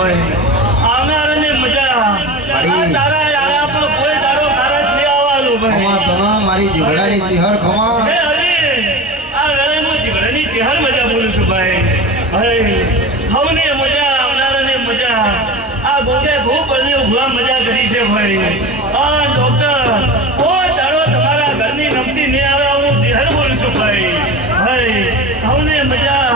ભાઈ આવનારાને મજા તારા યાર આપણો કોઈ દાડો નારાજ નહીં આવવાનો ભાઈ ખમા તના મારી જીવડાની ચિહર ખમા હે હરી આ વેળે હું જીવડાની ચિહર મજા બોલું છું ભાઈ હે હવને મજા આવનારાને મજા આ ગોગે ગો પડને ઉભા મજા કરી છે ભાઈ આ ડોક્ટર કોઈ દાડો તમારા ઘરની નમતી નહીં આવે હું ચિહર બોલું છું ભાઈ હે હવને મજા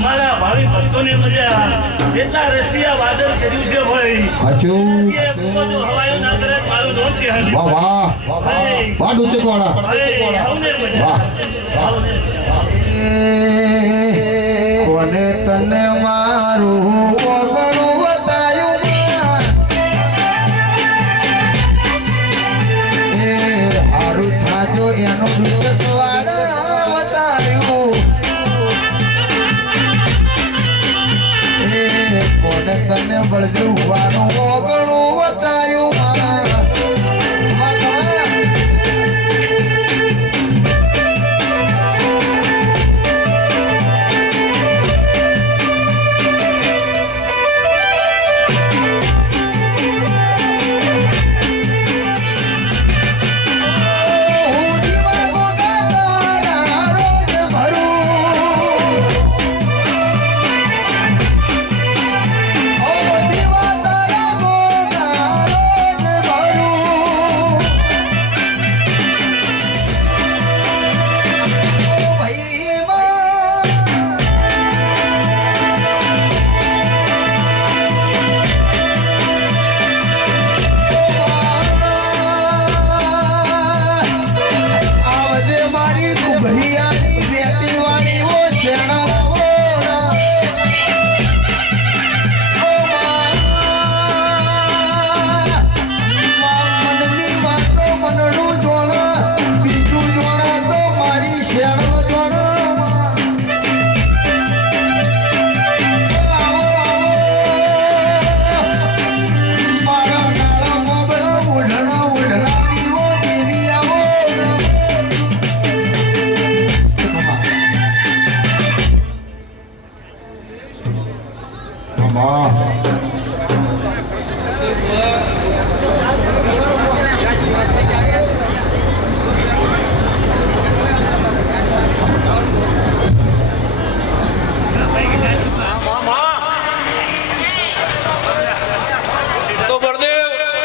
મારા ભાવિ ભક્તોને મજા જેટલા રસ્તિયા વાદળ કર્યું છે ભાઈ સાચું એ ભૂકો જો હવાયો ના કરે મારું નામ છે હરી વાહ વાહ વાહ ડુચક વાળા હવને મજા હવને કોને તને મારું વગણું બતાયું એ હારું થાજો એનું ડુચક વાળા બતાયું કોને તને બળજુ હોવાનું ઓગણું બતાયું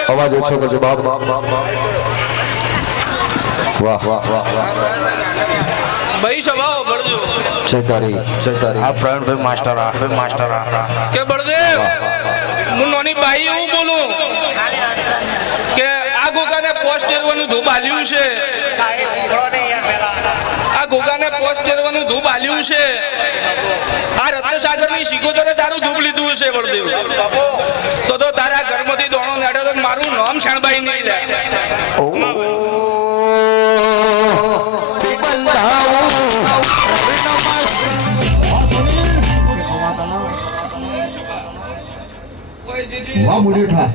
અવાજ ઓછો કરજો બાપ વાહ વાહ વાહ વાહ ભાઈ સભાઓ બળજો ચેતારી આ પ્રવીણભાઈ માસ્ટર કે બળદેવ હું નોની બાઈ એવું બોલું કે આ ગોગાને પોસ્ટ ટેરવાનું ધૂપ આલ્યું છે આ ગોગાને પોસ્ટ ટેરવાનું ધૂપ આલ્યું છે આ રત્નસાગરની સિકોતરે તારું ધૂપ લીધું છે બળદેવ તો તારા ઘરમાંથી દોણો નાડે તો મારું નામ શાણબાઈ નહીં લે વાહ મુડી ઉઠા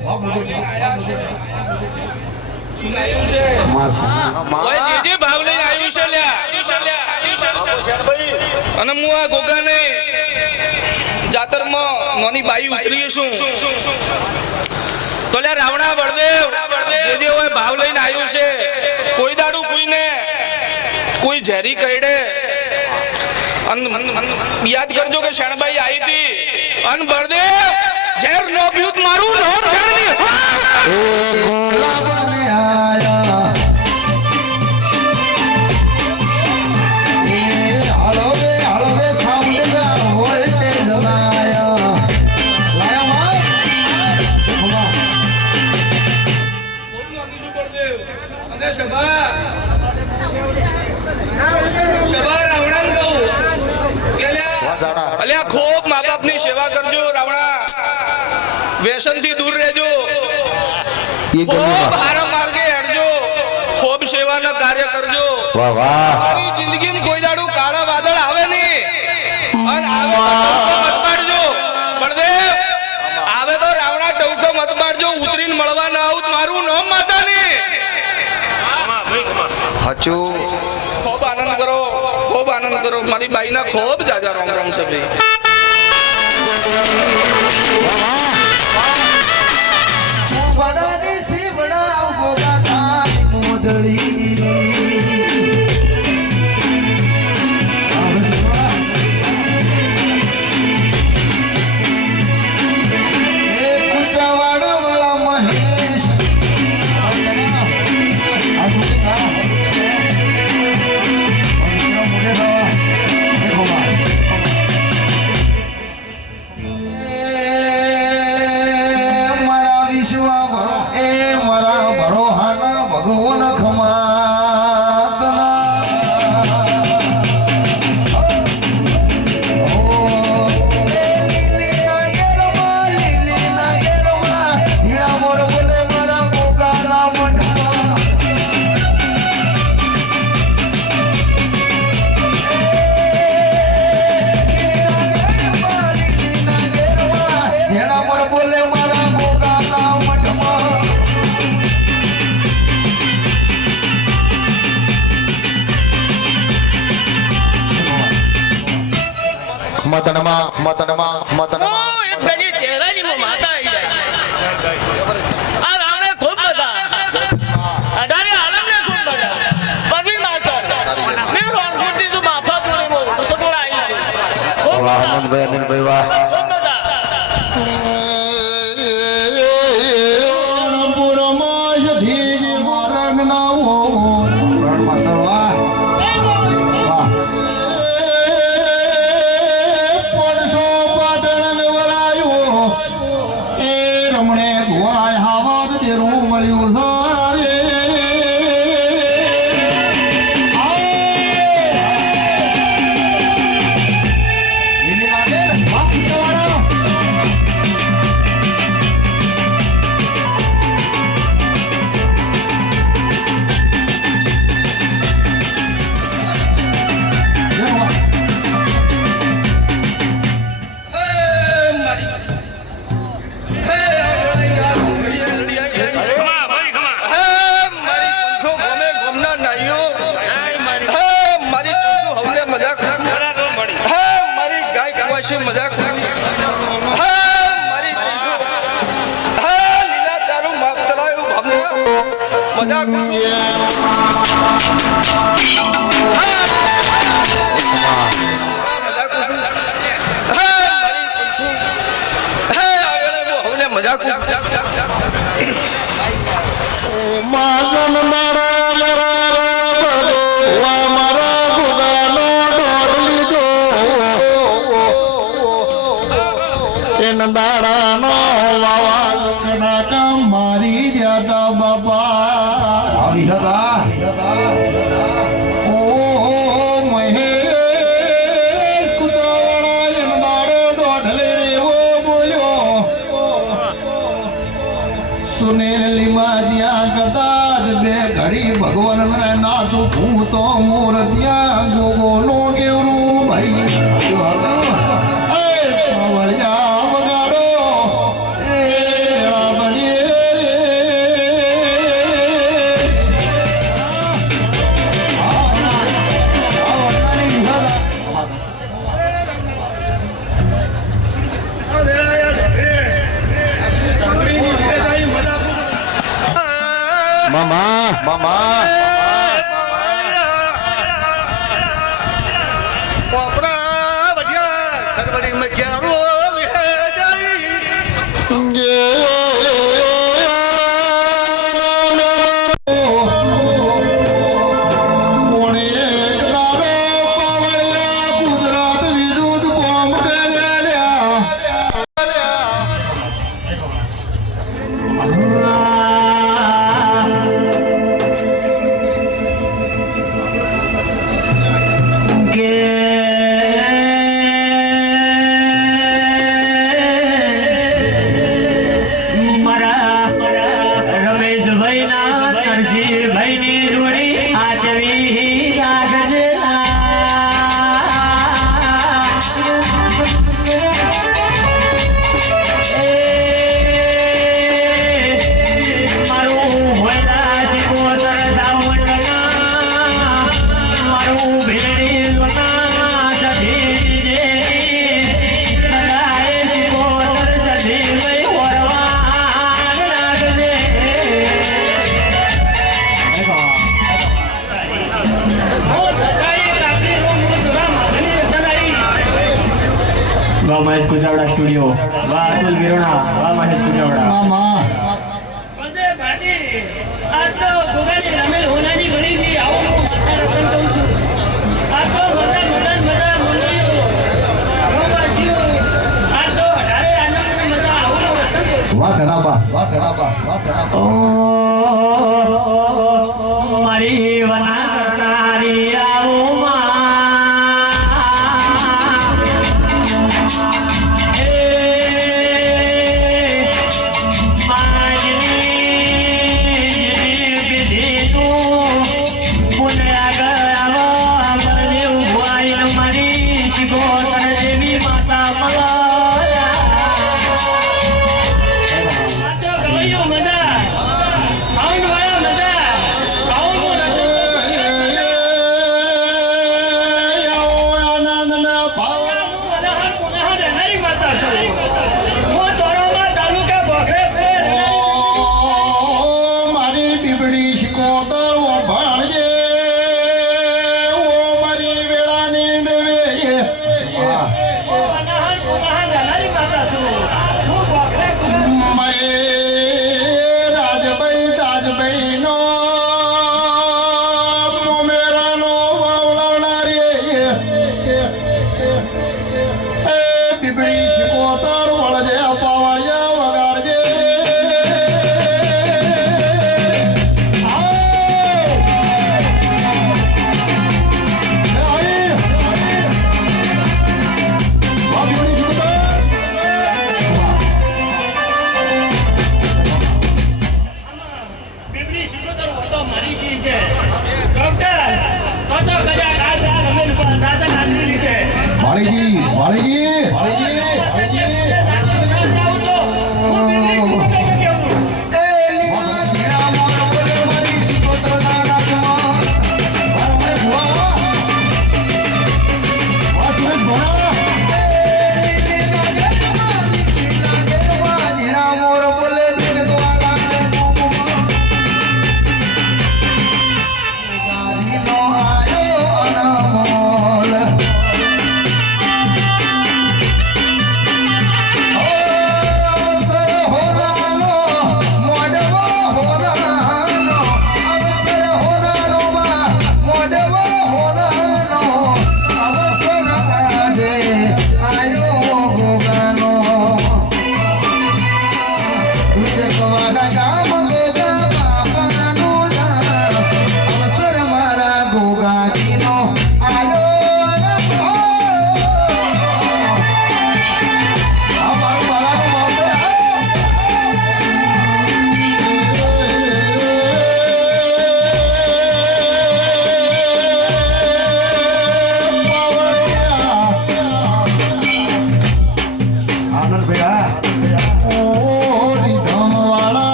જે ભાવ લઈને આવ્યું છે અને હું આ ગોગાને જાતરમાં નાની બાઈ ઉતરી છું તો લે રાવણા બળદેવ જે હોય ભાવ લઈને આવ્યું છે કોઈ દાડું કોઈને કોઈ ઝેરી કઈડે યાદ કરજો કે શણબાઈ આવી હતી અન બળદેવ ઝેર નો પીયું મારું નામ શણની ખૂબ મા બાપની સેવા કરજો રાવણા વ્યસનથી દૂર રહેજો ખૂબ હારા માર્ગે હેડજો ખૂબ સેવાના કાર્ય કરજો વાહ વાહ મારી જિંદગીમાં કોઈ દાડું કાળા વાદળ આવે નહીં અને મત પાડજો બળદેવ આવે તો રાવણા ટવકો મત પાડજો ઉતરીને મળવા ના આવું મારું નામ માતાની હચુ ખૂબ આનંદ કરો મારી બાઈના ખૂબ જાજા રોમ રોમ છે ભાઈ બડાની સીવડા ગોગા તારી મોદળી એક ઘડી ચહેરાની માતા આવી જાય આ રામને ખૂબ મજા અઢારે આલમને ખૂબ મજા પરવીન માસ્ટર મેં રોનગુટી તો માફા જોડે મો સપોળ આવી છે ખૂબ વાહ મજા અનંતભાઈ અનિલભાઈ વાહ ખૂબ મજા દાડાનો વાવા મારી જતા બાપા ઓ મહેશ કુચાવાળા દાડે દોઢલે રેવો બોલ્યો સુનેલી માજ્યા કદાચ બે ઘડી ભગવાન ના તો હું તો મોર ત્યાં ગોગો નો કેવરું ભાઈ મામા વાહ મહેશ કુચાવડા સ્ટુડિયો, વાહ અતુલ વિરોણા, વાહ મહેશ કુચાવડા. મામા બળદેવ ભાટી, આજ તો ભોગાની રમેલ હોનાની ઘણી થી આવું હું માતા રતન કહું છું. આજ તો મજા મંડળીઓ, ગામવાસીઓ, આજ તો અઢારે આનંદની મજા આવું હું રતન કહું છું. વાહ ધનાબા, વાહ ધનાબા, વાહ ધનાબા. મારી વના કરનારી આવું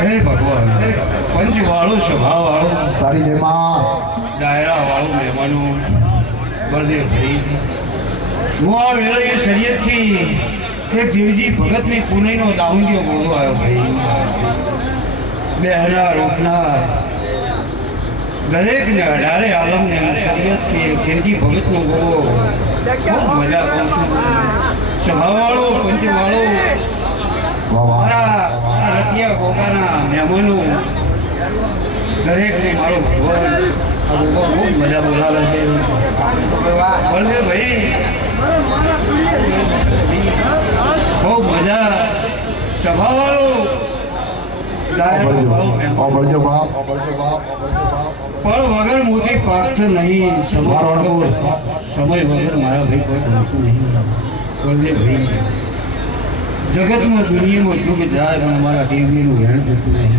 હે ભગવાન પંચ વાળું સ્વભાવ વાળું તારી જય માં ડાયરા વાળું મહેમાનું બળદેવભાઈ હું આ વેળાએ શરીયતથી એક દેવજી ભગતની પુણેનો દાઉંડિયો બોલો આવ્યો ભાઈ બેહના રૂપના દરેકને અઢારે આલમને શરીયતથી એક દેવજી ભગતનો બોલો ખૂબ મજા કરું છું સભાવાળો પંચવાળો વાહ વાહ મારા આ રતિયા ગોગાના મહેમાનો દરેકને મારો ભગવાન આ ગોગો ખૂબ મજા બોલાવે છે બળદેવભાઈ ખૂબ મજા સભાવાળો ઓબળજો બાપ પણ વગર મોતી પાકત નહીં સમય વગર મારા ભાઈ કોઈ બનતું નહીં બળદેવભાઈ જગતમાં દુનિયામાં યુગ જાય પણ અમારા દેવીનું હેણ થતું નહીં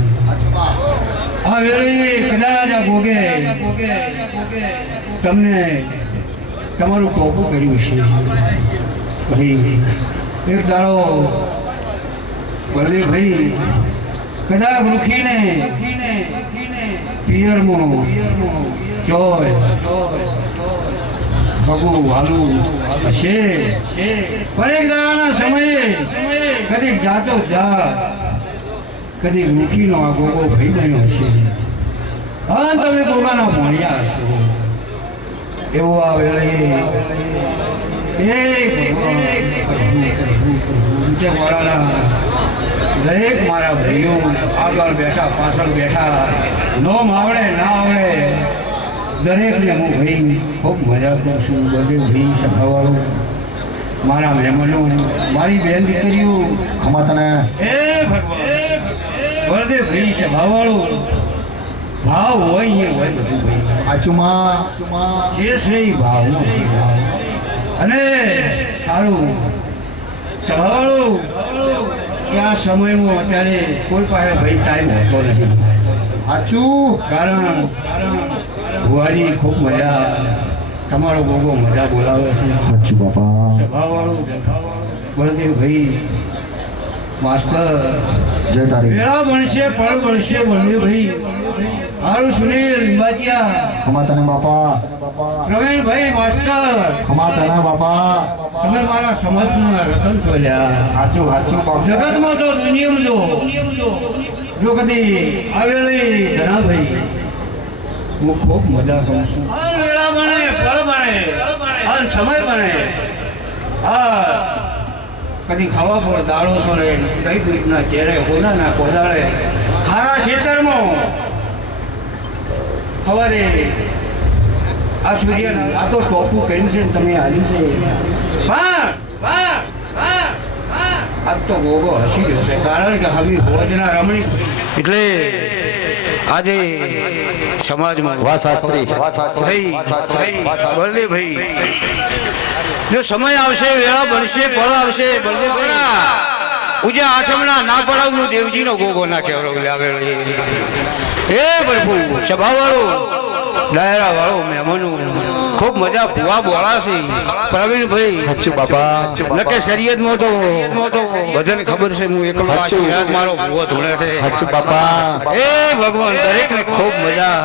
આ વેળે કદાચ આ ગોગે તમને તમારું ટોપું કર્યું છે ભાઈ એક દાડો બળદેવભાઈ કદાચ રૂખીને પિયરમાં ચોય ભગુ હાલું હશે પણ એક દાડાના સમયે કદીક જાતો જા કદીક રૂખીનો આ ગોગો ભાઈ બન્યો હશે હા તમે ગોગાના ભણ્યા હશો એવો આ વેળે ઊંચેવાળાના દરેક મારા ભાઈઓ આગળ બેઠા પાછળ બેઠા નોમ આવડે ના આવડે દરેકને હું ભાઈ ખૂબ મજા કરું છું બળદેવ ભાઈ સભાવાળો મારા મહેમાનો મારી બેન દીકરીઓ ખમા તને એ ભગવાન બળદેવ ભાઈ સભાવાળો ભાવ હોય અહીંયા હોય બધું ભાઈ આચુમાં જે છે એ ભાવનો છે અને સારું સભાવાળો કે આ સમયમાં અત્યારે કોઈ પાસે ભાઈ ટાઈમ હોતો નથી આચું કારણ ભુવાજી ખૂબ મજા તમારો ગોગો મજા બોલાવે છે આચું બાપા સભાવાળો બળદેવભાઈ માસ્તર જય તારી વેળા બનશે પળ બનશે બળદેવભાઈ હારું સુનિલ લીંબાચિયા ખમા તને બાપા પ્રવીણભાઈ માસ્ટર ખમા તને બાપા તમે મારા સમાજના રતન છો લ્યા આચું બાપા જગતમાં તો દુનિયામાં જો કદી આવેલી ધનાભાઈ હું ખૂબ મજા કરું છું આ વેળા બને પળ બને આ સમય બને આ કદી ખાવા પર દાળો સોલે દહીં દૂધના ચહેરે હોદાના કોદાળે ખારા ખેતરમાં સવારે આ સૂર્ય આ તો ટોપું કર્યું છે ને તમે હાલ્યું છે આજ તો ગોગો હસી ગયો છે કારણ કે હવે ભોજના રમણી એટલે આજે સમાજમાં વાહ શાસ્ત્રી બળદેવભાઈ જો સમય આવશે વેળા બનશે ફળ આવશે બળદેવભાઈ ઉજા આચમણા ના પડાવું દેવજીનો ગોગો ના કહેવાનો આવેલો એ પ્રભુ સભાવાળો ડાયરા વાળો મહેમાનો ખૂબ મજા ભુવા બોલા છે પ્રવીણભાઈ સાચું બાપા નકે શરીયતમાં તો બધાને ખબર છે હું એકલો આશીર્વાદ મારો ભુવો ધોળે છે સાચું બાપા એ ભગવાન દરેકને ખૂબ મજા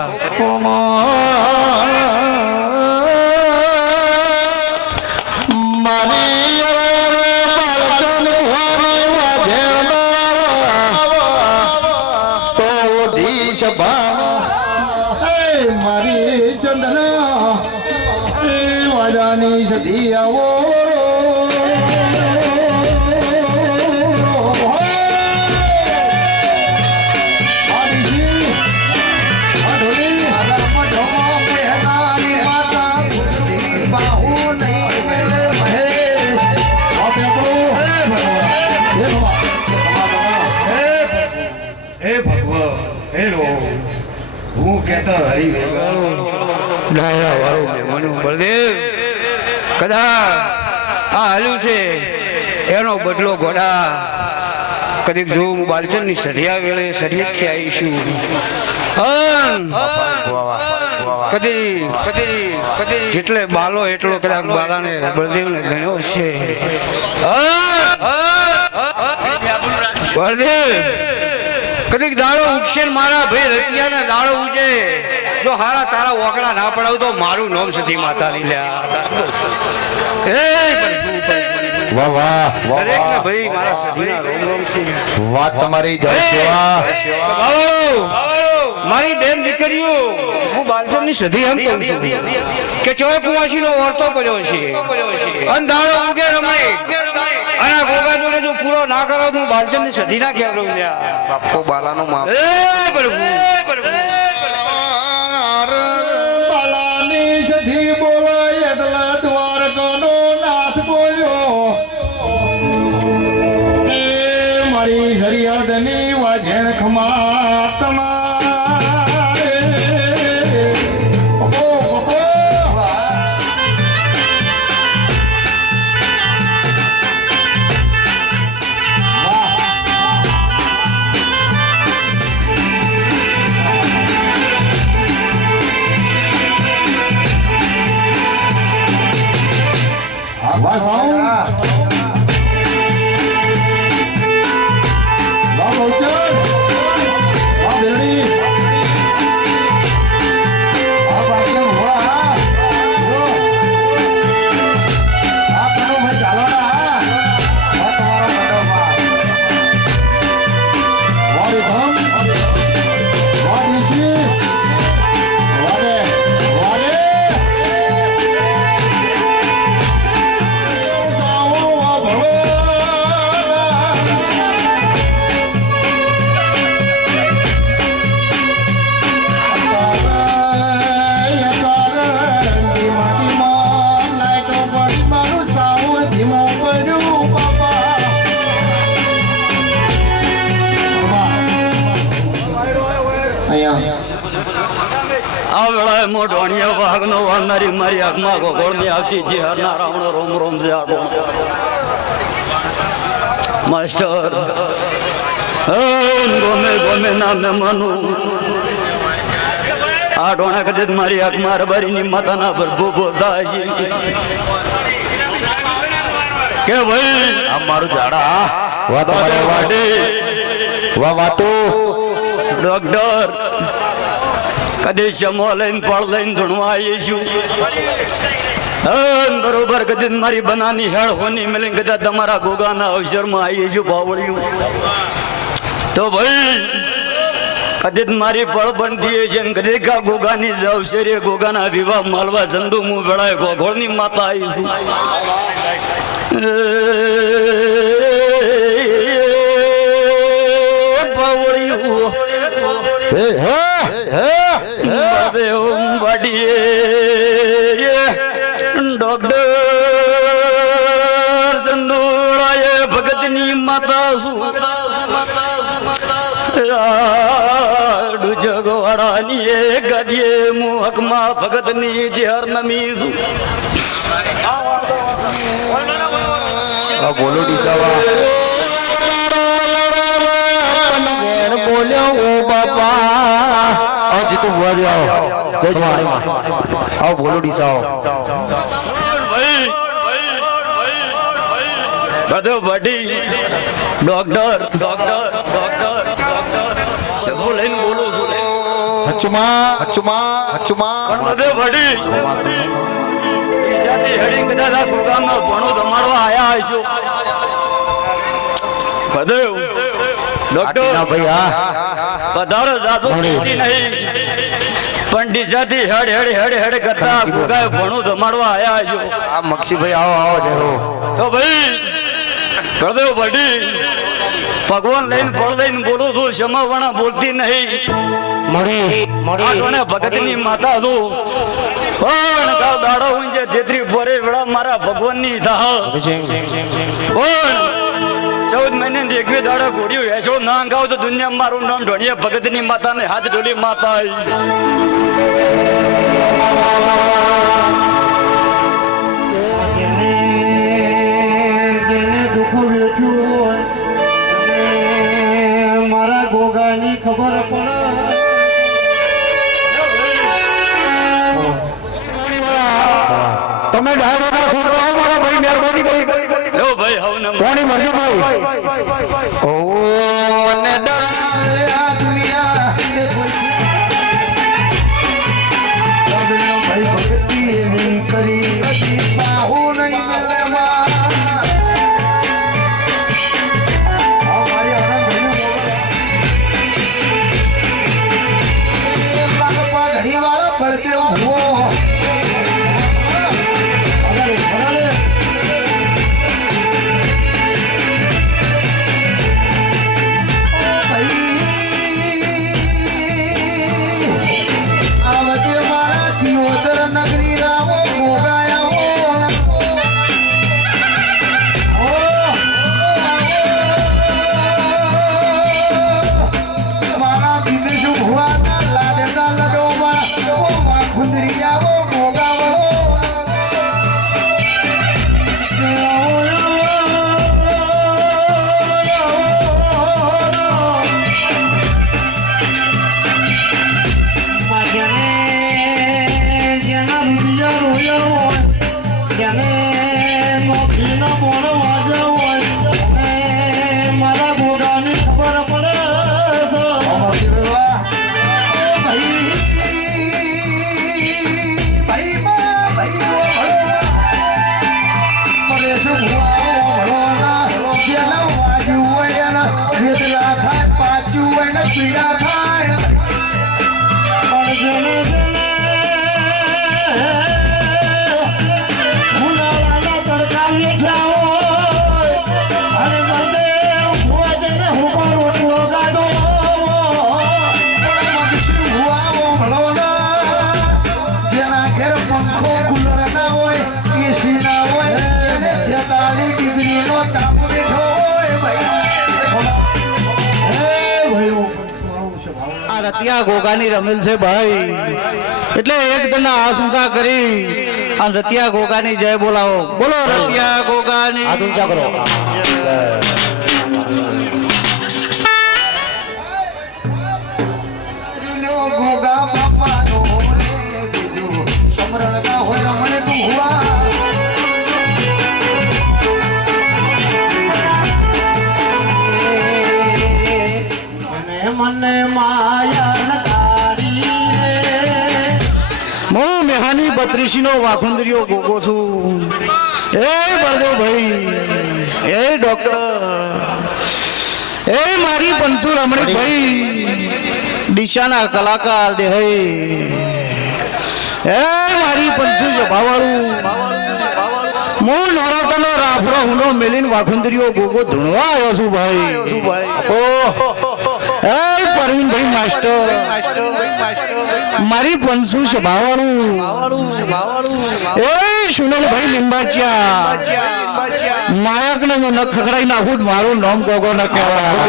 મારી ચંદના વાજાની સદી આવો હું કહેતા હરી ડાયરા વાળો મહેમાનો બળદેવ કદાચ આ હાલ્યું છે એનો બદલો ઘોડા કદીક જો હું બાલચંદની સરિયા વેળે સરિયતથી આવીશું કદી જેટલે બાલો એટલો કદાચ બાલાને બળદેવને ગણ્યો છે બળદેવ કદીક દાડો ઉગશે ને મારા ભાઈ રતિયાને દાડો ઉગે જો હારા તારા ઓકડા ના પડાવ તો મારું નામ સતી માતા ની લ્યા વાહ વાહ દરેકને ભાઈ મારા સતીના રોમ રોમ છે વાત તમારી જય સેવા મારી બેન દીકરીઓ હું બાલચંદની સધી એમ કહું છું કે ચોય કુવાસી નો વર્તો પડ્યો છે અંધારો ઉગે રમણે બોલો ના કરો હું બાલચંદ ની સધી ના કહેવડું લ્યા બાપુ બાલાનું માપ એ પ્રભુ બાલાની સધી બોલાય એટલા દ્વારકાનો નાથ બોલ્યો એ મારી સરિયાદની વાજણ ખમાતના વાહ સાઉન્ડ વાહ બહુચર વાહ બેરડી આ બાપનો વાહ જો આ કનો ભાઈ ચાલો ના વાહ તમારો મોટો વાહ વાહ રીધમ વાહ દીશી વાહ રે વાહ રે આ વેળાએ મોઢવાણીયા વાઘનો વાળનારી મારી આંખમાં ગોગોળની આવતી ઝેરના રાવણ રોમ રોમ જાડો માસ્ટર ગમે ગમે ના મહેમાનું આ ડોણા કદે મારી આંખમાં રબારીની માતાના ભરભૂ બોલતા કે ભાઈ આ મારું ઝાડા વાહ તમારે વાડે વાહ વાતો ડોક્ટર કદી શમો લઈને પળ લઈને ધૂણવા આવીશું બરોબર કદી મારી બનાની હેળ હોની મેલી કદાચ તમારા ગોગાના અવસરમાં આવીશું બાવળિયું તો ભાઈ કદી મારી પળ બનતી છે કદી કા ગોગાની જ અવસરે ગોગાના વિવાહ માલવા ચંદુ મું વેળાએ ગોઘોળની માતા આવીશું બાવળિયું હે હે હે ડોક્ટર ચંદોળાએ ભગતની માતા જગવાડાની એ ગદીએ મુહકમાં ભગતની ઝેર નમી બોલો ડીસાવા બોલ્યો ઓ બાપા આજે તો બુઆ જાઓ જય જવાણી માં આવો બોલો ડીસાઓ બધો બડી ડોક્ટર ડોક્ટર ડોક્ટર સબો લઈને બોલું છું હચુમા હચુમા હચુમા પણ બધો બડી બીજાથી હેડિંગ દાદા પ્રોગ્રામનો ભણો ધમાડવા આયા હશો બધો ડોક્ટર ના ભાઈ હા પધારો જાતો નથી નહીં પણ ડીસાથી હેડ હેડ હેડ હેડ કરતા ગોગાએ ભણું ધમાડવા આયા છો આ મક્ષીભાઈ આવો આવો જરો તો ભાઈ પ્રદેવ ભડી ભગવાન લઈને ફળ લઈને બોલું છું ક્ષમાવણા બોલતી નહીં મળી આટોને ભગતની માતા છું પણ કાલ દાડો હું જે તેત્રી ફરે વેળા મારા ભગવાનની થાહ પણ 14 મહિને એકવી દાડા ઘોડ્યું હેસો ના ગાવ તો દુનિયા મારું નામ ઢોળિયા ભગતની માતા ને હાથ ડોલી માતા જેને દુઃખ વેઠ્યું હોય મારા ગોગાની ખબર પડે તમે ડાયરો ના છોડો મારા ભાઈ મહેરબાની કરી લો ભાઈ હવને કોની મરજી ભાઈ ઓ મને ડરાવે આ દુનિયા ભાઈ ભક્તિ એવી કરી કદી પાહુ નહીં મળે ડોશીના મોણ વાજ્યા હોય અને મારા ગોગાની ખબર પડે છે. પીડા થાય પણ જેને ઉનાળાના તડકા વેઠ્યા હોય અને બળદેવ ભુવા જઈને હુંપા રોટલો ગાધો જેના ઘેર પંખો કુલર ના હોય એસી ના હોય અને 46 ડિગ્રીનો તાપ બેઠો હોય ભાઈ. આ રતિયા ગોગાની રમેલ છે ભાઈ, એટલે એક દના આશુસા કરી અને રતિયા ગોગાની જય બોલાવો. બોલો રતિયા ગોગાની. હાથ ઊંચા કરો. ગોગા બાપાનો રે બીજું સમરણ ના હોય મને તું હુઆ મને માયા લગાડી હું મેહાની 32 નો વાખુંદરીઓ ગોગો છું. એ બળદેવ ભાઈ, એ ડોક્ટર, એ મારી પંસુ રમણી ભાઈ, દિશાના કલાકાર દે હે, એ મારી પંસુ જભાવાળું, હું નોરાતનો રાફડો હુનો મેલીન વાખુંદરીઓ ગોગો ધૂણવા આવ્યો છું ભાઈ. એ પરવીનભાઈ માસ્ટર, મારી પંસુ સભાવાળું, એ સુનલભાઈ લીંબાચિયા, માયકને ન ખખડાઈ નાખું મારું નામ ગોગો ન કહેવાય.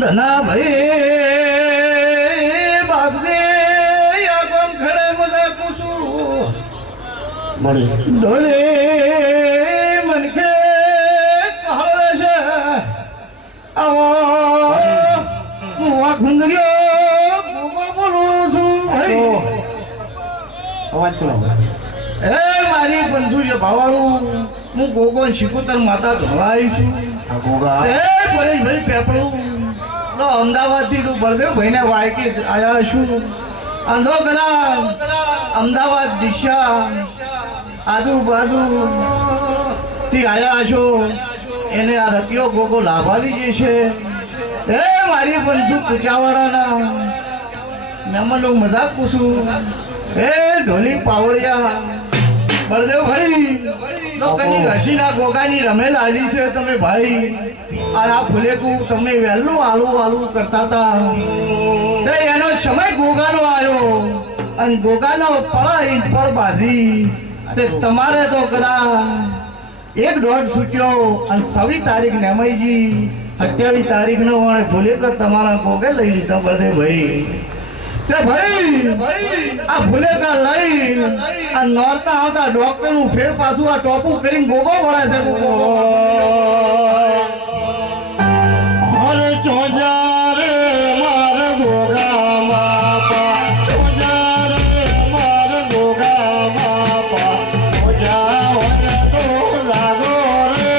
ધના ભાઈ બાપને આ કોમ ખડે મજા કુસું ડોલે મનકે કહે છે આવો હું આ ખુંદરીઓ ગોગો બોલું છું ભાઈ. અવાજ કરો. એ મારી પંસુ છે ભાવાળું, હું ગોગો શિકોતર માતા ધોવાઈ છું. એ પરેશભાઈ પેપડું તો અમદાવાદ થી તું બળદેવભાઈ ને વાયકી આવ્યા છું. અંધો કલા અમદાવાદ દિશા આજુબાજુ થી આવ્યા છો. એને આ રતિયો ગોગો લાભાલી જે છે એ મારી પંચુ પૂછાવાળાના મહેમાનો મજાક પૂછું. એ ઢોલી પાવળિયા બળદેવભાઈ તો કદી હસીના ગોગાની રમેલ આલી છે તમે ભાઈ. આ ફુલેકું તમે વહેલું આલું કરતા હતા તે એનો સમય ગોગાનો આવ્યો અને ગોગાનો ફળ બાજી તે તમારે તો કદાચ 1.5 છૂટ્યો અને 26 તારીખ નેમાઈજી 27 તારીખનો ફુલેકર તમારા ગોગે લઈ લીધા બળદેવભાઈ. તે ભાઈ આ ફુલેકા લઈ આ નોરતા આવતા ડોક્ટર નું ફેર પાછું આ ટોપું કરીને ગોગો વળે છે. હરે ચોજારે માર ગોગા બાપા, ચોજારે માર ગોગા બાપા, ચોજા હોય તો લાગો રે.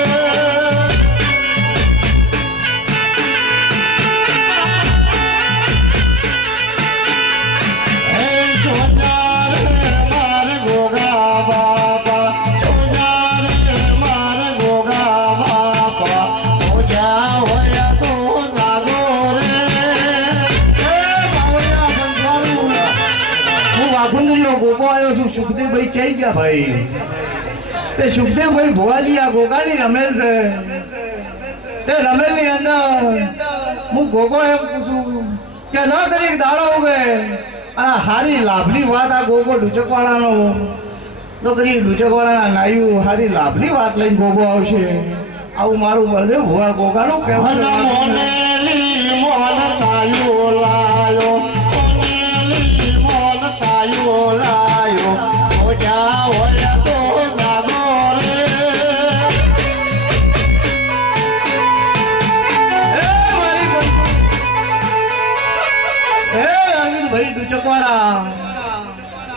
સુખદેવભાઈ ચાઈ ગયા ભાઈ. તે સુખદેવભાઈ ભુવાજી આ ગોગાની રમેલ છે. તે રમેલ ની અંદર હું ગોગો એમ પૂછું કે ન તરીક દાડો ઉગે અને હારી લાભની વાત આ ગોગો ડુચકવાળાનો તો કદી ડુચકવાળાના નાયું હારી લાભની વાત લઈને ગોગો આવશે આવું મારું બળદેવ ભુવા ગોગાનું કહેવું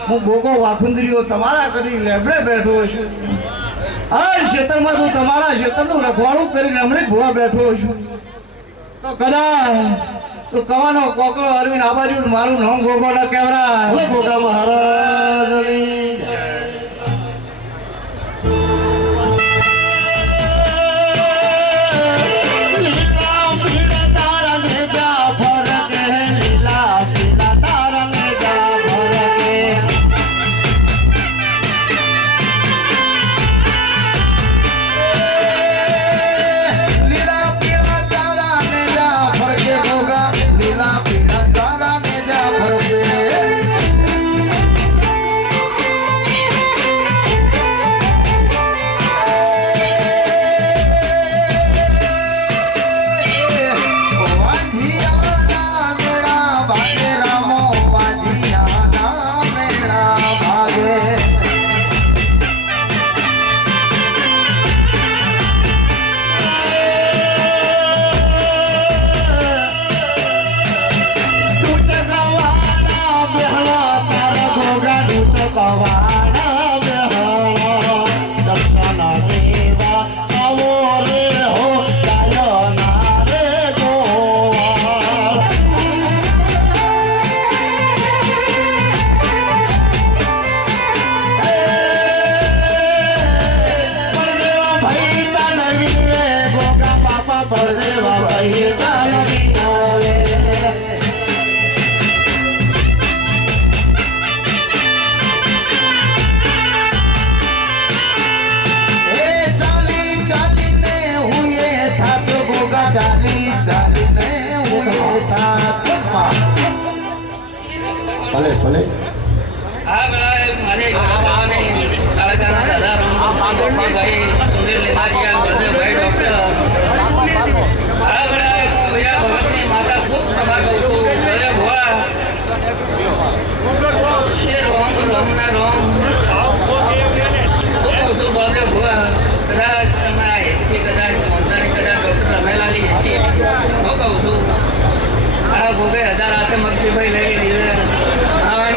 હું ગોગો વાખુંદરીઓ તમારા કરી લેબડે બેઠો છું આ ક્ષેત્રમાં તું તમારા ક્ષેત્રનું રખવાડું કરીને હમણાં ભૂવા બેઠો છું તો કદાચ તું કવાનો કોકરો અરવિંદ આ બાજુ મારું નામ ગોગો ના કેવરા ગોગા મહારાજ ભલે ભલે આ બેલા મારે ઘરવાળાને કાળકાના દાદા રામ ગઈ સુંદર લેનારિયા બળદેવભાઈ ડોક્ટર આ બેલા ભૈયા ભગતની માતા ખૂબ સભા કહું છું બળદેવ ભુવા શેર રોમ રોમના રોમ ખૂબ કહું છું બળદેવ ભુવા કદાચ તમારા હેતથી કદાચ મંદાની કદાચ ડોક્ટર રમેલાલી હેતી હું કહું છું આ ભોગે 1000 હાથે મક્ષીભાઈ લઈ લીધે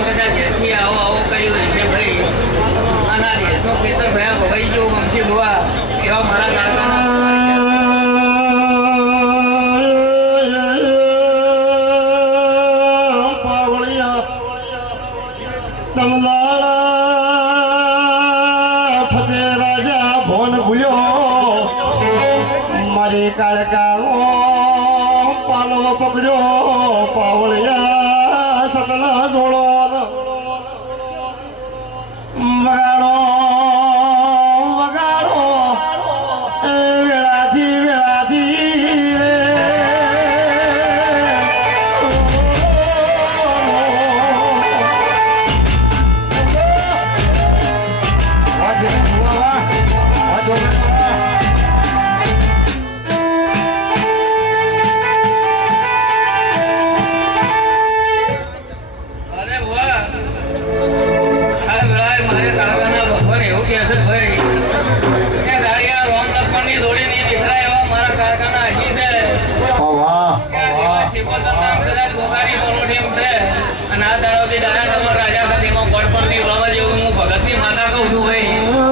કદાચ જેથી આવો આવો કર્યું છે ભાઈ આના દેશનો ખેતર ભયા ભગાઈ ગયો મક્ષી ભુવા એવા મારા મારી કાળકા પાલવ પકડ્યો પાવળિયા સકલા જોડો વગાડો વગાડો વેળાથી વેળાથી ભગતની માતા કહું છું ભાઈ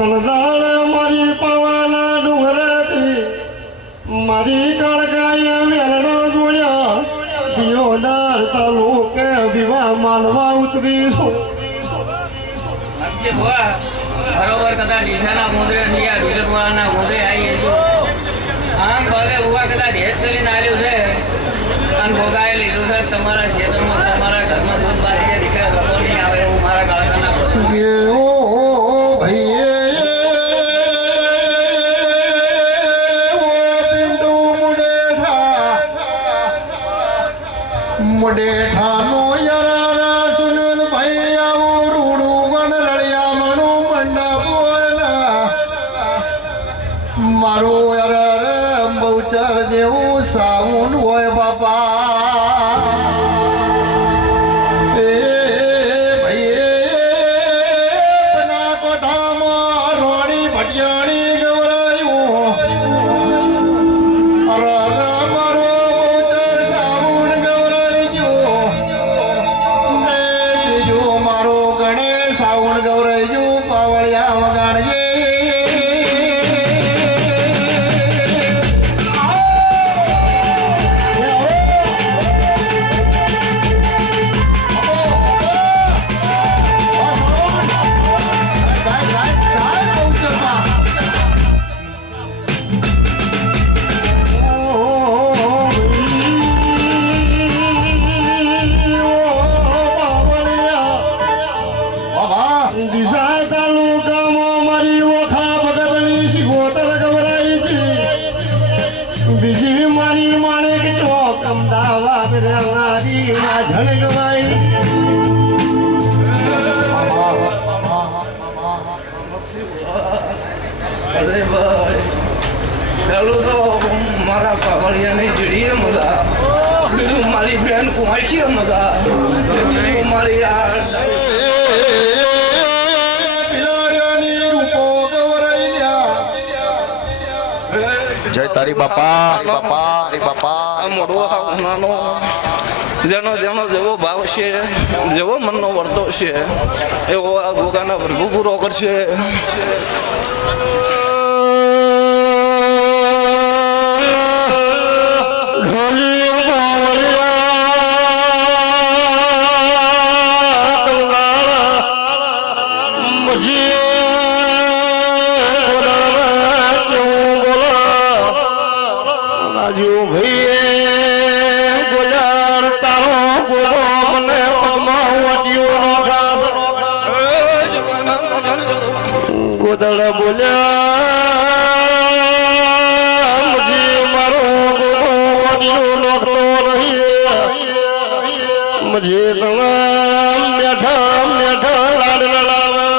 તલદાળ મારી પાવાના ડુંગરાથી મારી કાળકાએ વેલણો જોડ્યો દિયોદર તાલુકે વિવાહ માલવા ઉતરીશું અક્ષય ભુવા બરોબર કદાચ ડીસાના મુદ્રે થયા ઢોલકવાળાના મુદ્રે આવી જો આમ ભલે ભુવા કદાચ હેત કરીને આવ્યું છે અને ભોગાએ લીધું છે તમારા ક્ષેત્રમાં તમારા ઘરમાં દૂધ બારી છે દીકરા ગપો નહીં આવે એવું મારા કાળકાના મુડેઠાનો યરારા સુનિલ ભાઈ આવું રૂડું વન રળિયા મનું મંડપોના મારું યરારે બહુચર જેવું સાઉન્ડ હોય બાપા એ ભાઈ પના કોઠામાં રોણી ભટિયાણી ગવરાયું બીજી મારી માણેક ચોક અમદાવાદ રંગારી માં ઝળગવાઈ અરે ભાઈ પેલું તો મારા પાવળિયાની જીડીએ મજા બીજું મારી બેન કુમાશીએ મજા બીજું મારી આ જય તારી બાપા મોટો નાનો જેનો જેનો જેવો ભાવ છે જેવો મનનો વર્તો છે એવો આ ગોગાના પ્રભુ પૂરો કરશે ગોદળ બોલ્યા મુજે મારો ગોગો નોખતો રહી મુજે તમામ મેઠા મેઠા લાડ લડાવે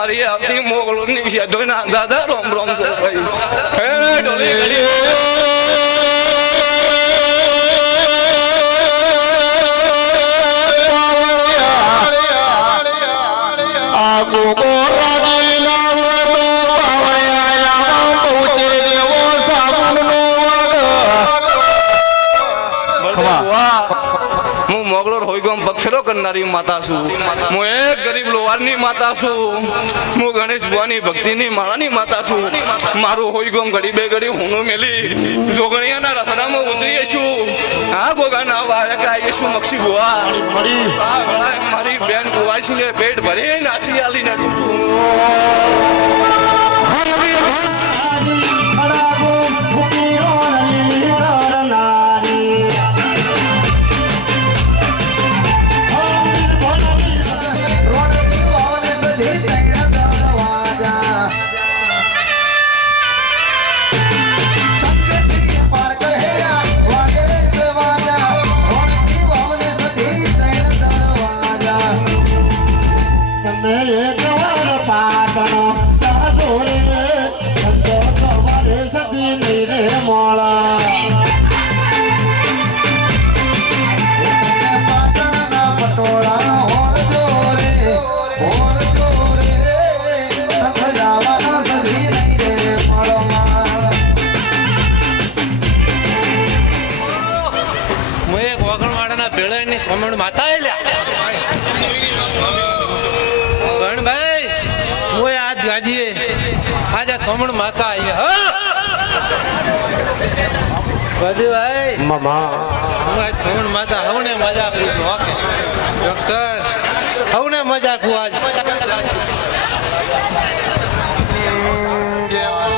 મારી આપતી મોગલો ની છે ધોના દાદા રોમ રોમ છે ભાઈ હે ઢોલી ગલી આ ગોગો રાજી નામ પાવયા પહોંચે દેવો સાબુનનો હું મોગલો હોય ગમ પક્ષરો કરનારી માતા છું હું એક ગરીબ લોહારની માતા છું હું ગણેશ ભુવાની ભક્તિની માળાની માતા છું મારું હોય ગમ ઘડી બે ઘડી હુંનો મેલી જોગણિયાના રસડામાં ઉતરીએ છું આ ગોગાના વાયકા આવીએ છું મક્ષી ભુવા મારી બેન કુવાસીને પેટ ભરી નાચી આલી નાખું છું તમે એક વાર પાટણ સાધો રે સંતો સોમણ માતા આલ્યા પણ ભાઈ હું આજ ગાજીએ આજે સોમણ માતા આલ્યા ભાઈ મામા હું આજ સોમણ માતા હવને મજા કરું છું ઓકે ડોક્ટર હવને મજા કરું આજ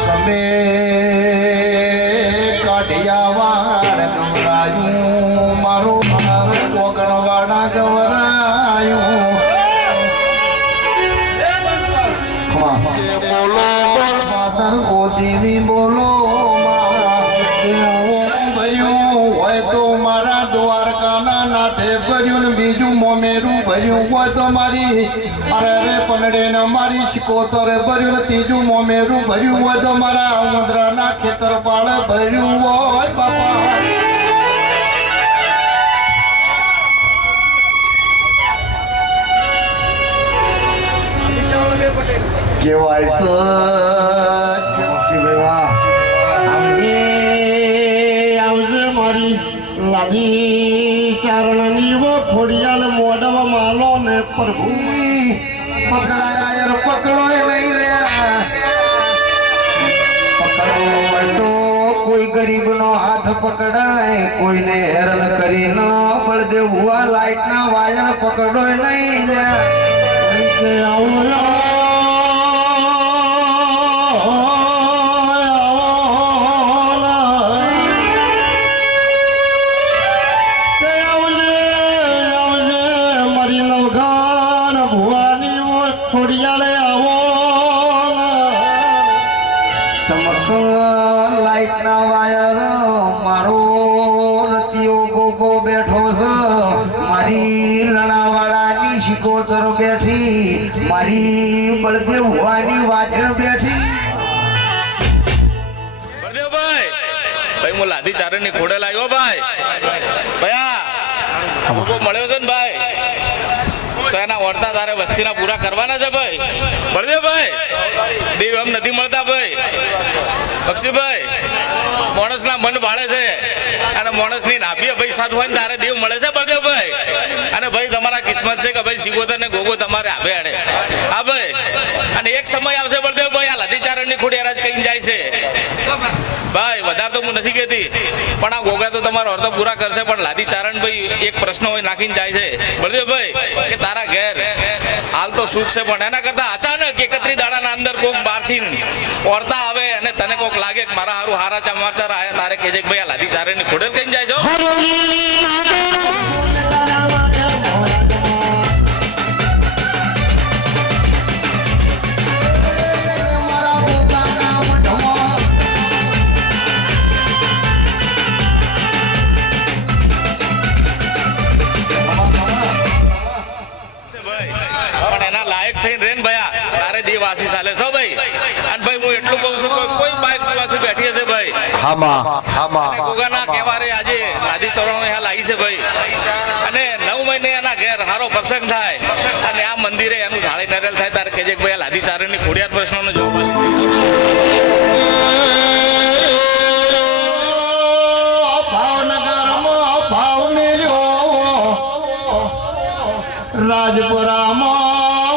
તમે કાઢિયાવાડ ગવરાયું મારું કોકણવાડા ગવરાયું બોલો માતર ગોદીની બોલો હોય તો મારા દ્વારકાના નાથે ભર્યું ને બીજું મોમેરું ભર્યું હોય તો મારી અરે રે પનડે ને મારી શિકોતરે ભર્યું ને ત્રીજું મોમેરું ભર્યું હોય તો મારા ઉંદરાના ખેતર પાળે ભર્યું હોય બાપા કેવાય આવજે મારી લાદી ચારણની વો ખોડિયાલ મોડવ માલો ને પ્રભુ પકડાય પકડો નહીં લે પકડો હોય તો કોઈ ગરીબનો હાથ પકડાય કોઈને હેરાન કરી ન બળદેવ હુઆ લાઈટના વાયર પકડો નહીં લે ખોડિયાળે આવો ચમક લાઈટના વાયર મારો રતિયો ગોગો બેઠો છે મારી લણાવાળાની શિકોતર બેઠી મારી બળદેવ હુવાની વાજણ બેઠી બળદેવભાઈ ભાઈ હું લાધી ચારણની ખોડે લાવ્યો ભાઈ ભયા મળ્યો છે ને ભાઈ તો એના વર્તા તારે વસ્તીના પૂરા કરવાના છે ભાઈ બળદેવભાઈ દેવ એમ નથી મળતા ભાઈ બક્ષીભાઈ માણસના મન ભાળે છે અને માણસની નાભીએ ભાઈ સાથ હોય ને તારે દેવ મળે છે બળદેવભાઈ અને ભાઈ તમારા કિસ્મત છે કે ભાઈ શિકોતર ને ગોગો તમારે આવે આડે હા ભાઈ અને એક સમય આવશે બળદેવભાઈ આ લાધી ચારણની ખોડી હરાજ કહીને જાય છે ભાઈ વધારે તો હું નથી કહેતી પણ આ ગોગા તો તમારો અર્થ પૂરા કરશે પણ લાધી ચારણ ભાઈ એક પ્રશ્ન હોય નાખીને જાય છે બળદેવભાઈ કે તારા ઘેર હાલ તો સુખ છે પણ એના કરતા અચાનક 31 દાડાના અંદર કોક બહારથી ઓરતા આવે અને તને કોક લાગે કે મારા હારું હારા સમાચાર આયા તારે કહેજે કે ભાઈ આ લાધી ચારણની ખોડે કહીને જાય છો વાસી ચાલે છો ભાઈ અને ભાઈ હું એટલું કહું છું કોઈ બાઈક વાસી બેઠી હશે ભાઈ ગોગાના કહેવારે આજે લાધી ચરણો અહીંયા લાવી છે ભાઈ અને 9 મહિને એના ઘેર હારો પ્રસંગ થાય અને આ મંદિરે એનું ધાળી નરેલ થાય તારે કહેજે કે ભાઈ આ લાધી ચારણની ખોડિયાર પ્રશ્નોનો જવાબ ભાવનગરમાં ભાવ મેલ્યો રાજપુરામાં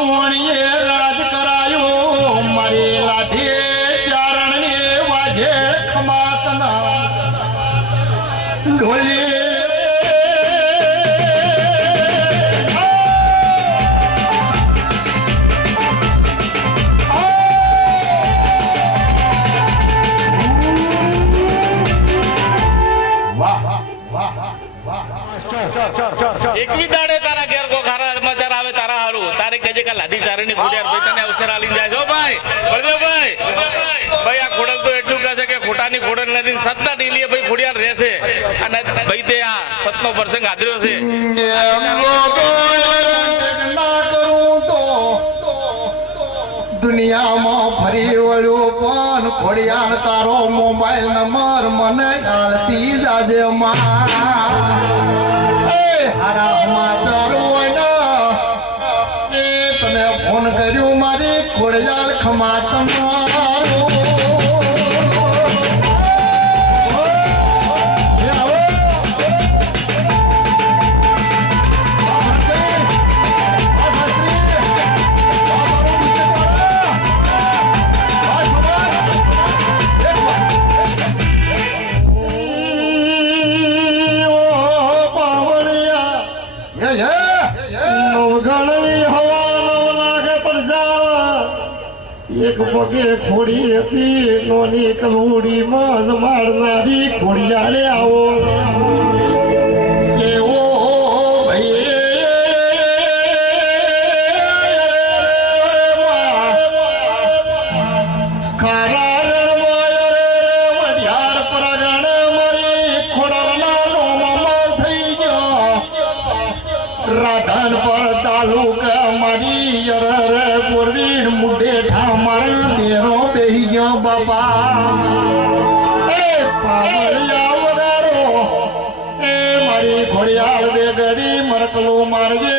વણીએ રાજ કરાયો મારી લાધી ચારણને વાજે ખમાતના ઢોલે એકવી દાડે તારા ઘેર કો ખારા સમાચાર આવે તારા હારું તારે કહેજે કે લાધી ચારણની ખોડિયાર ભાઈ તને અવસર આલી જાય છો ભાઈ બળદેવભાઈ ભાઈ આ ખોડલ તો એટલું કહે છે કે ખોટાની ખોડલ નથી સતના ડીલીએ ભાઈ ખોડિયાર રહેશે અને ભાઈ તે આ સતનો પ્રસંગ આદર્યો છે ના કરું તો દુનિયામાં ફરી વળ્યો પણ ખોડિયાર તારો મોબાઈલ નંબર મને આલતી જાજે માં હારા માતર હોય ને તને ફોન કર્યો મારી ખોડિયાર ખમાત મારો નવગણની હવા નવ લાગે પડજા એક પગે ખોડી હતી નોની કલુડીમાં જ મારનારી ખોડિયાલે આવો કેવો ખારા વઢિયાર પરાગણ મારી ખોડરના નોમાં થઈ ગયો રાધન પર તાલુકા મારી યર પૂર્વી મુઢે ઠામર દેરો બેહી ગયો બાપા એ પાવળિયા વગાડો એ મારી ઘોડિયાળ બેગડી મરકલું મારજે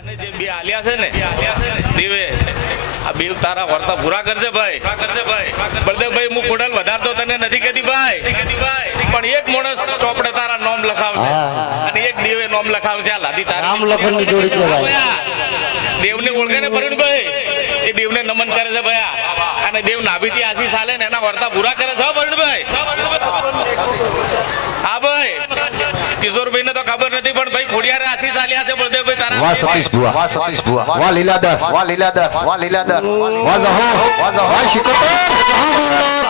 અને જે બે આલ્યા છે ને દેવે આ બે તારા વર્તા પૂરા કરજે ભાઈ બળદેવભાઈ હું ખોડાલ વધારતો તને નથી કહેતી ભાઈ પણ એક માણસ ચોપડે તારા નામ લખાવશે અને એક દેવે નામ લખાવશે આ લાધી ચાર રામ લખનની જોડી કહેવાય. દેવને ઓળખે ને પરવીનભાઈ એ દેવને નમન કરે છે ભયા અને દેવ નાભીથી આશીષ આલે ને એના વર્તા પૂરા કરે છે પરવીનભાઈ. હા ભાઈ કિશોરભાઈ ને તો ખબર નથી પણ ભાઈ ખોડિયારે આશીષ આલ્યા છે બળદેવભાઈ તારા. વાહ સતીશ ભુવા, વાહ સતીશ ભુવા, વાહ લીલાધર, વાહ લીલાધર, વાહ લીલાધર, વાહ દહો, વાહ શિકોતર.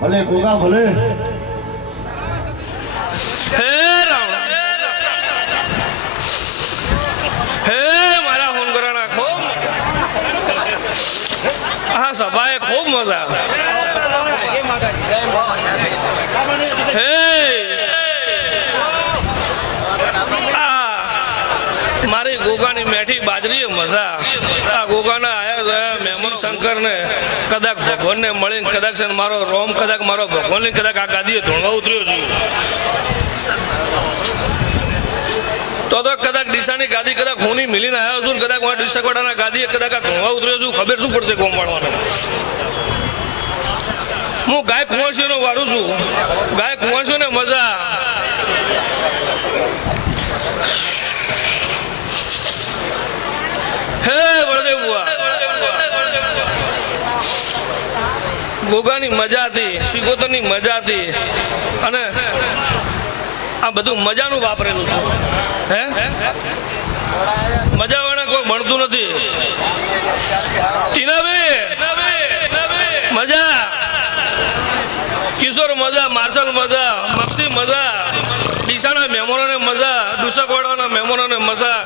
ભલે ગોગા ભલે હે રામ હે મારા હોનગરાના ખૂબ આ સભાએ ખૂબ મજા હે મારી ગોગાની મેઠી બાજરી મજા આ ગોગાના આયા મહેમૂદ શંકર ને કદાચ ભગવાનને મળીને કદાચ છે ને મારો રોમ કદાચ મારો ભગવાનને કદાચ આ ગાદીએ ધોણવા ઉતર્યો છું તો કદાચ ડીસાની ગાદી કદાચ ખૂની મિલીને આવ્યો છું કદાચ મારા ડીસાવાડાના ગાદીએ કદાચ આ ધોણવા ઉતર્યો છું ખબર શું પડશે કોમ પાડવાનો હું ગાય કુંવરસીનો વારું છું ગાય કુંવરસીઓ ને મજા હે બળદેવ બુઆ ગોગાની મજા હતી શિકોતરની મજા હતી અને આ બધું મજાનું વાપરેલું છે હે મજા વાળા કોઈ ભણતું નથી ટીનાબેન મજા કિશોર મજા માર્શલ મજા મક્ષી મજા ડીસાના મહેમાનોને મજા ડુસકવાડાના મહેમાનોને મજા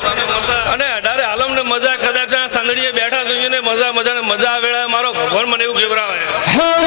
અને અઢારે આલમને મજા કદાચ સંદડીએ બેઠા જોઈને મજા મજાને મજા આવેલા મારો ભગવાન મને એવું કેવરાવે હર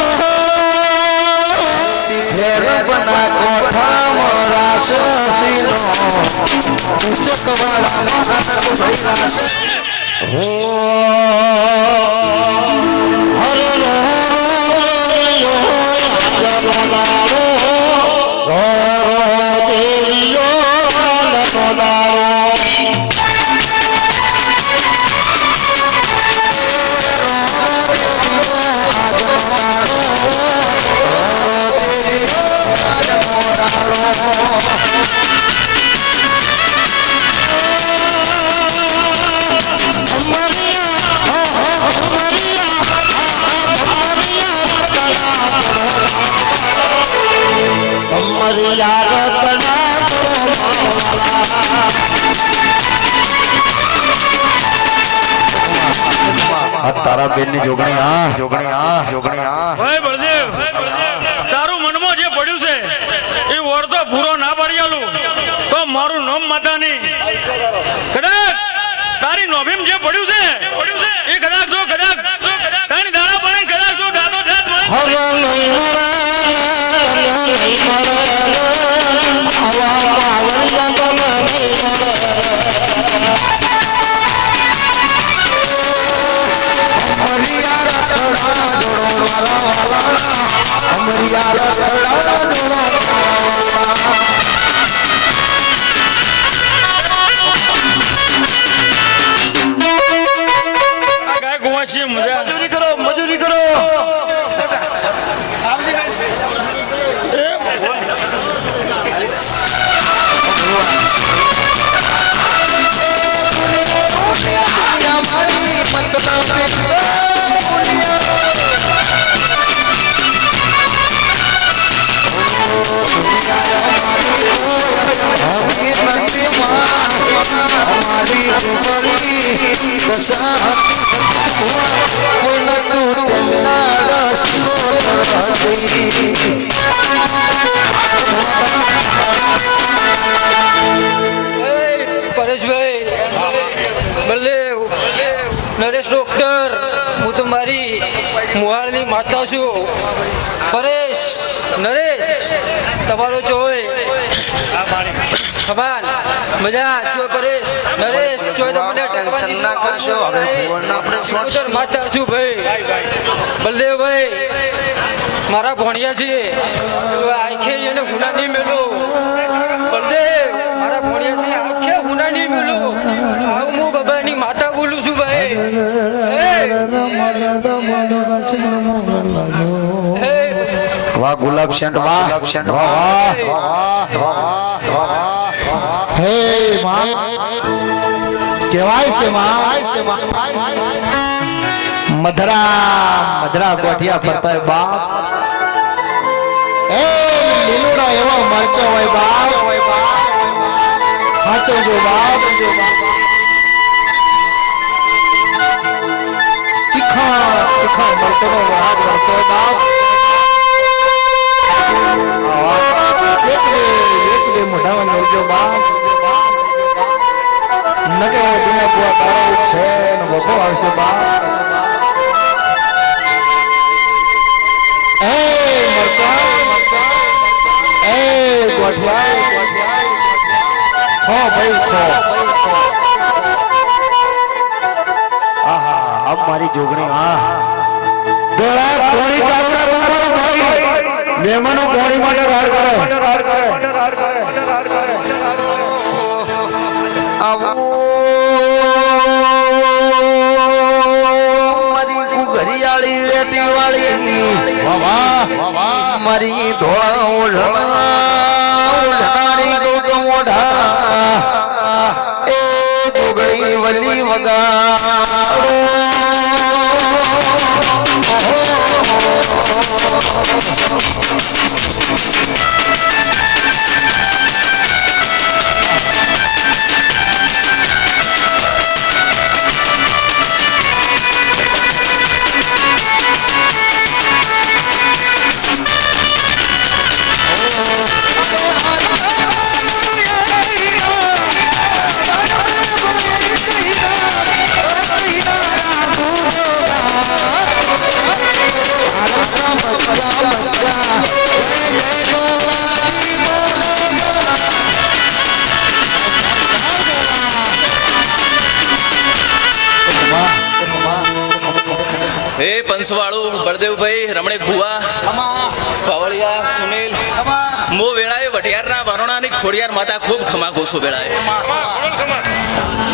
અમારી યાર કડા તારા બેન ની જોગણી ભાઈ બળદેવ તારું મનમાં જે પડ્યું છે એ વર તો પૂરો ના પાડી આલું તો મારું નામ માતા નહીં કદાચ તારી નોભીમ જે પડ્યું છે એ કદાચ જો તારી દાડા પડે કદાચ જો ગાતો જાત મળે મજૂરી કરો પરેશભાઈ, બળદેવ, નરેશ ડોક્ટર, હું તમારી મુહાળની માતા છું. પરેશ, નરેશ, તમારો જોઈ ખબાન મજા જો પરેશ નરેશ જોઈ તમને ટેન્શન ના કરશો. હવે આપણે માતા છું ભાઈ. બળદેવભાઈ મારા ભણ્યા છીએ તો આંખે એને ગુના નહીં મેલો. બળદેવ મારા ભણ્યા છીએ આંખે ગુના નહીં મેલો. હું બાબાની માતા બોલું છું ભાઈ. વાહ ગુલાબ સેન્ટ વાહ હે માં કેવાય છે માં મધરા ગોઠિયા ફરતા હોય બાપ. એ લીલુડા એવો મરચો હોય બાપ. સાચવજો બાપ. તીખા મરચો નો વહાદ વળતો બાપ. એટલે મોઢામાં નવજો બાપ. નકે દુનિયા બુઆ તારો છે ને વખો આવશે બાપ. એ મરચા એ ગોઠિયા ખો ભાઈ ખો. આહા અબ મારી જોગણી બેડા કોણી ચાવડા તમારો ભાઈ મહેમાનો કોણી માટે રાડ કરે. ઘરિયાળી રેતી વાળી મારી ધોળા ઓઢાણી ગૌતમ ઓઢા એ જોગણી વલી વગાડો. હે પંસવાળું બળદેવભાઈ રમણીક ભુવા પાવળિયા સુનિલ મો વેળાએ વઢિયારના વરોણાની ખોડિયાર માતા ખૂબ ખમા કોસો વેળાએ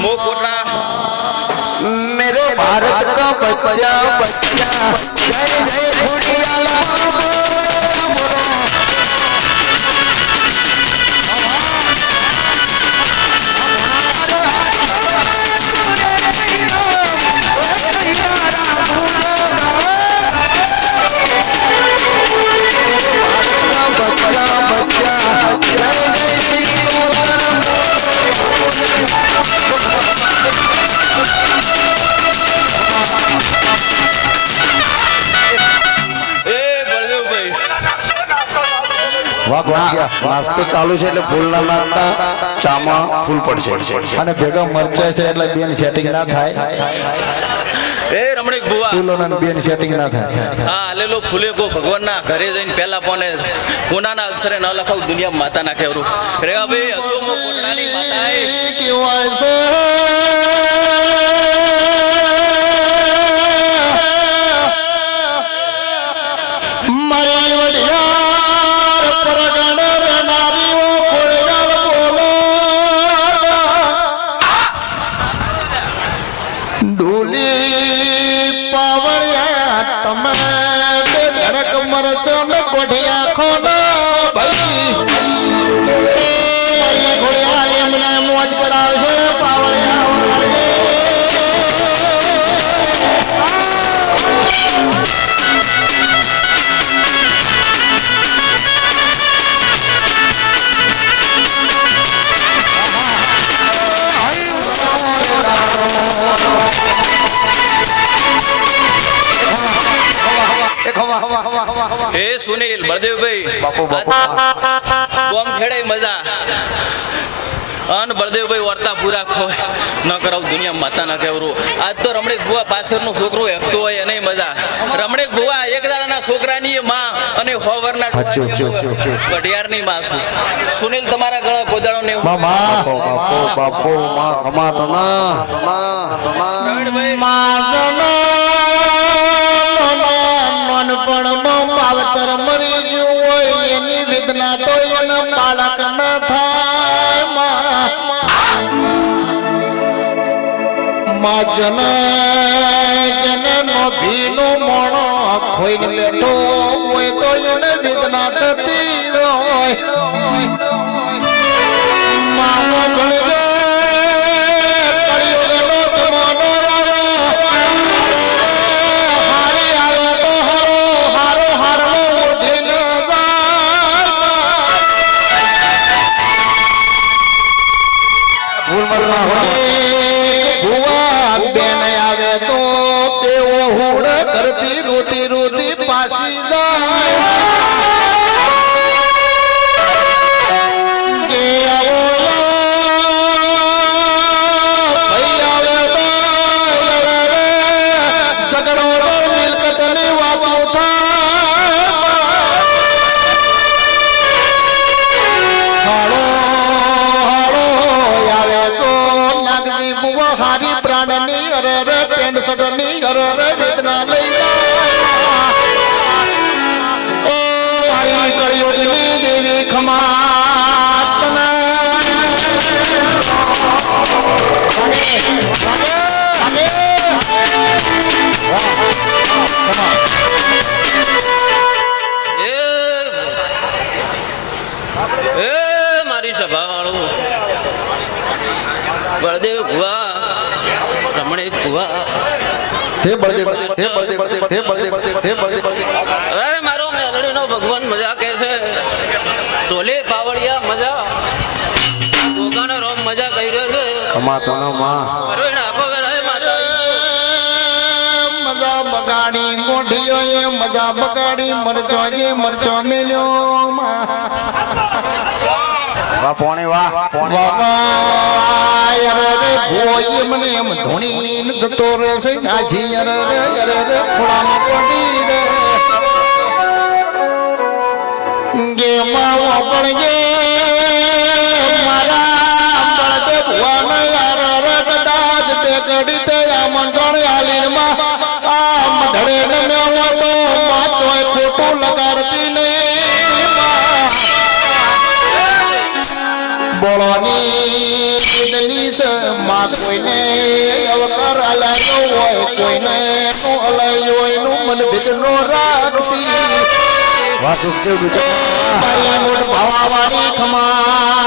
મો કોટના मेरे भारत का बच्चा बच्चा जय जय घोड़ियाला નાસ્તો ચાલુ છે એટલે ફૂલ ના નાખતા ચામાં ફૂલ પડશે અને ભેગા મરચા છે એટલે બેન સેટિંગ ના થાય એ રમણીક બુવા ફૂલો ને બેન સેટિંગ ના થાય હા આલેલો ફૂલે કો ભગવાનના ઘરે જઈને પહેલા પોને કોનાના અક્ષરે ન લખાવ દુનિયા માતા ના કહેવરું રેવા ભાઈ અશોક કોટડાની માતા કેવાય છે એ સુનિલ બળદેવભાઈ બોમ્બ ખેડે મજા અન બળદેવભાઈ વર્તા પૂરા ખોય ન કરાવ દુનિયા માતા ના કહેવરું આજ તો રમણીક ભુવા પાછળનું છોકરું હેકતો હોય એને મજા રમણીક ભુવા એક દાડાના છોકરાની માં અને હોવરના ગઢિયારની માં છું સુનિલ તમારા ગળા કોદાળો ને બાપો માં ખમાતના માવતર મરી ગયું હોય એની વેદના તો એના બાળક ના થાય માં જને નો ભીનો મોણો ખોઈને બેઠો હોય તો એને વેદના થતી હોય માનો ભણે મારી સભા વાળું બળદેવ ભુવા રમણીક ભુવા અરે મારો મેલડીનો ભગવાન મજા કે છે ઢોલે પાવડિયા મજા ગોગાનો રોમ મજા કહી રહ્યો છે ખમાતનો માં મજા બગાડી મોઢીઓ એ મજા બગાડી મરચો જે મરચો મેલ્યો વાહ પોણી વાહ મને એમ ધોણી જતો રે છે નાજી ખોળામાં પડી રે ગે માવો પણ ગે મારા બળદે ભુવાને યાર કદાચ બે ઘડી તે આમંત્રણ આલીનમાં આમ ઢળે ને મેવો તો માતોય ખોટું લગાડતી નહીં બોલોની દીદની છે માં કોઈને અવકર અલાયો હોય કોઈને નો અલાયો હોય નું મન ભેદનો રાખતી વાસુદેવ બિચારા મારી મોઢ ભાવાવાળી ખમા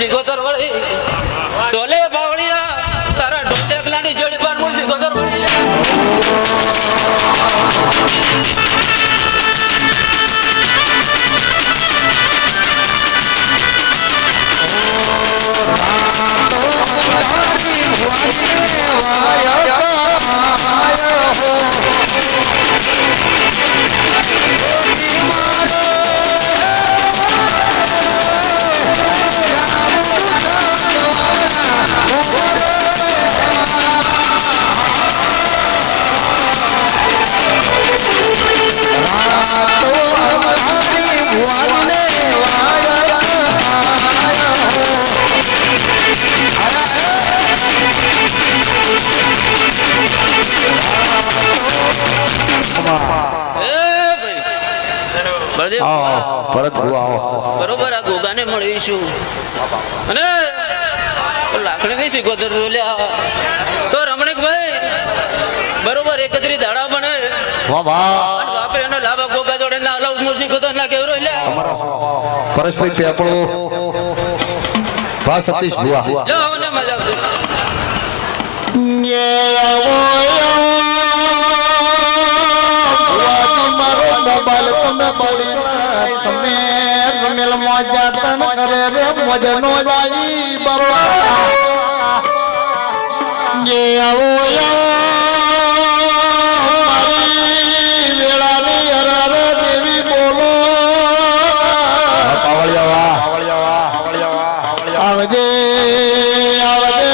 સિગોતર વળી ઢોલે બાવળિયા તારા ઢોટેકલાની જોડી પર હું સિગોતર વળી બળદેવ ભરત ભુવા આવો બરોબર આ ગોગાને મળીશું અને લાકડી નહીં શીખોતર લ્યા તો રમણીકભાઈ બરોબર 31 દાડા બને વાહ વાહ અને બાપરે એનો લાભ ગોગા જોડે ના અલાઉ મો શીખોતર ના કેવરો લ્યા પરેશભાઈ પેપળો વાહ સતીશ ભુવા લ્યો મને મજા આવશે મજનો જાય બરવા જે આવો વેળાની અરર દેવી બોલો આવજે આવજે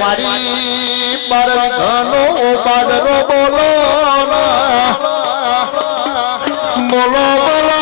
મારી બારવીઘાનો બાદરો બોલો બોલો બોલો